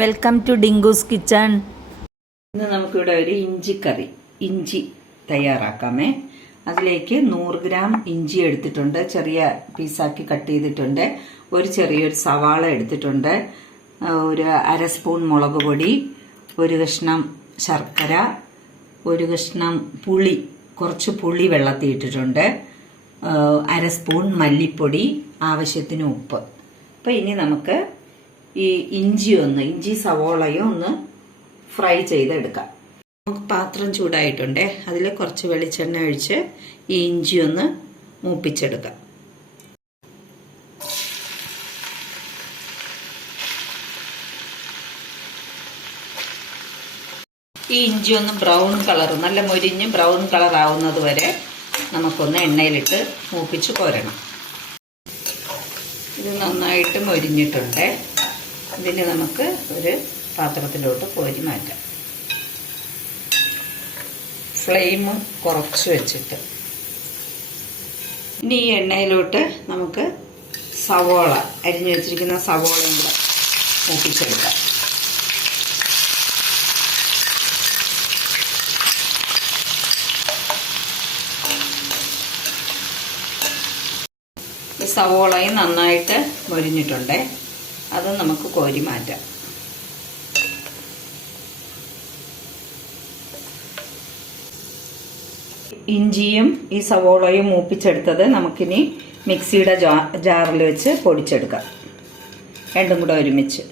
Welcome to Dinkoos kitchen ഇന്ന് നമുക്കിവിടെ ഒരു കറി ഇഞ്ചി തയ്യാറാക്കാമേ. അതിലേക്ക് നൂറ് ഗ്രാം ഇഞ്ചി എടുത്തിട്ടുണ്ട് ചെറിയ പീസാക്കി കട്ട് ചെയ്തിട്ടുണ്ട്. ഒരു ചെറിയൊരു സവാള എടുത്തിട്ടുണ്ട് ഒരു അര സ്പൂൺ മുളക് പൊടി ഒരു കഷ്ണം ശർക്കര ഒരു കഷ്ണം പുളി കുറച്ച് പുളി വെള്ളത്തിൽ ഇട്ടിട്ടുണ്ട് അര സ്പൂൺ മല്ലിപ്പൊടി ആവശ്യത്തിന് ഉപ്പ്. അപ്പോൾ ഇനി നമുക്ക് ഈ ഇഞ്ചി ഒന്ന് ഇഞ്ചി സവോളയും ഒന്ന് ഫ്രൈ ചെയ്തെടുക്കാം. നമുക്ക് പാത്രം ചൂടായിട്ടുണ്ടേ. അതിൽ കുറച്ച് വെളിച്ചെണ്ണ ഒഴിച്ച് ഈ ഇഞ്ചി ഒന്ന് മൂപ്പിച്ചെടുക്കാം. ഈ ഇഞ്ചി ഒന്ന് ബ്രൗൺ കളർ നല്ല മൊരിഞ്ഞ് ബ്രൗൺ കളർ ആവുന്നത് വരെ നമുക്കൊന്ന് എണ്ണയിലിട്ട് മൂപ്പിച്ച് കോരണം. ഇത് നന്നായിട്ട് മൊരിഞ്ഞിട്ടുണ്ട്. ഇതിന് നമുക്ക് ഒരു പാത്രത്തിലോട്ട് കോരി മാറ്റാം. ഫ്ലെയിം കുറച്ച് വെച്ചിട്ട്. ഇനി ഈ എണ്ണയിലോട്ട് നമുക്ക് സവോള അരിഞ്ഞു വെച്ചിരിക്കുന്ന സവോള കൂടെ മൂപ്പിച്ചെടുക്കാം. ഈ സവോളയും നന്നായിട്ട് മൊരിഞ്ഞിട്ടുണ്ട്. അത് നമുക്ക് കോരി മാറ്റാം. ഇഞ്ചിയും ഈ സവോളയും മൂപ്പിച്ചെടുത്തത് നമുക്കിനി മിക്സിയുടെ ജാ ജാറിൽ വെച്ച് പൊടിച്ചെടുക്കാം. രണ്ടും കൂടെ ഒരുമിച്ച്.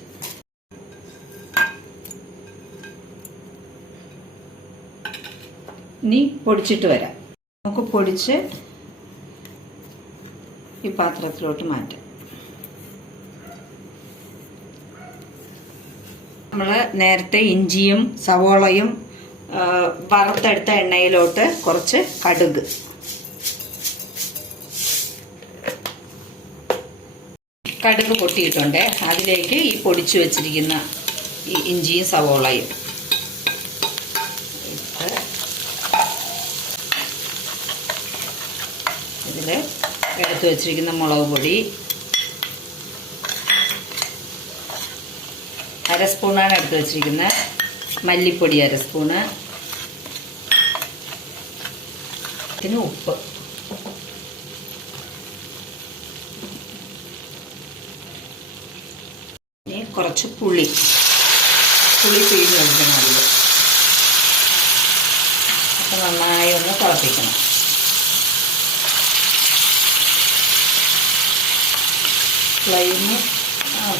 ഇനി പൊടിച്ചിട്ട് വരാം. നമുക്ക് പൊടിച്ച് ഈ പാത്രത്തിലോട്ട് മാറ്റാം. നമ്മൾ നേരത്തെ ഇഞ്ചിയും സവോളയും വറുത്തെടുത്ത എണ്ണയിലോട്ട് കുറച്ച് കടുക്. കടുക് പൊട്ടിയിട്ടുണ്ട്. അതിലേക്ക് ഈ പൊടിച്ചു വെച്ചിരിക്കുന്ന ഈ ഇഞ്ചിയും സവോളയും. ഇതിൽ എടുത്തു വെച്ചിരിക്കുന്ന മുളക് പൊടി അര സ്പൂണാണ് എടുത്ത് വെച്ചിരിക്കുന്നത്. മല്ലിപ്പൊടി അര സ്പൂണ്. പിന്നെ ഉപ്പ്. ഇനി കുറച്ച് പുളി. പുളി പിഴിഞ്ഞ് ഒഴിക്കണം അതിൽ അപ്പം നന്നായി ഒന്ന് തിളപ്പിക്കണം. ഫ്ലെയിം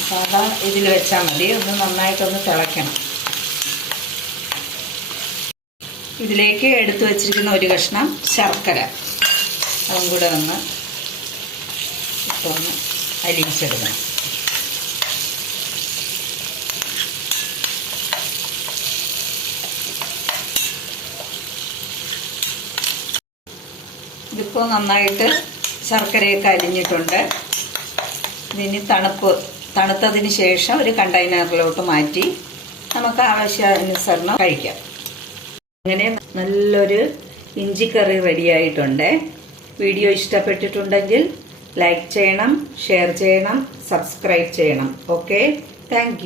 സാധാ ഇതിൽ വെച്ചാൽ മതി. ഒന്ന് നന്നായിട്ടൊന്ന് തിളയ്ക്കണം. ഇതിലേക്ക് എടുത്തു വച്ചിരിക്കുന്ന ഒരു കഷ്ണം ശർക്കര. അതും കൂടെ ഒന്ന് ഇട്ടൊന്ന് അലിയിച്ചെടുക്കണം ഇതിപ്പോൾ നന്നായിട്ട് ശർക്കരയൊക്കെ അലിഞ്ഞിട്ടുണ്ട് ഇതിന് തണുപ്പ് തണുത്തതിന് ശേഷം ഒരു കണ്ടെയ്നറിലോട്ട് മാറ്റി നമുക്ക് ആവശ്യാനുസരണം കഴിക്കാം. അങ്ങനെ നല്ലൊരു ഇഞ്ചിക്കറി റെഡിയായിട്ടുണ്ട് വീഡിയോ ഇഷ്ടപ്പെട്ടിട്ടുണ്ടെങ്കിൽ ലൈക്ക് ചെയ്യണം ഷെയർ ചെയ്യണം സബ്സ്ക്രൈബ് ചെയ്യണം. Okay thank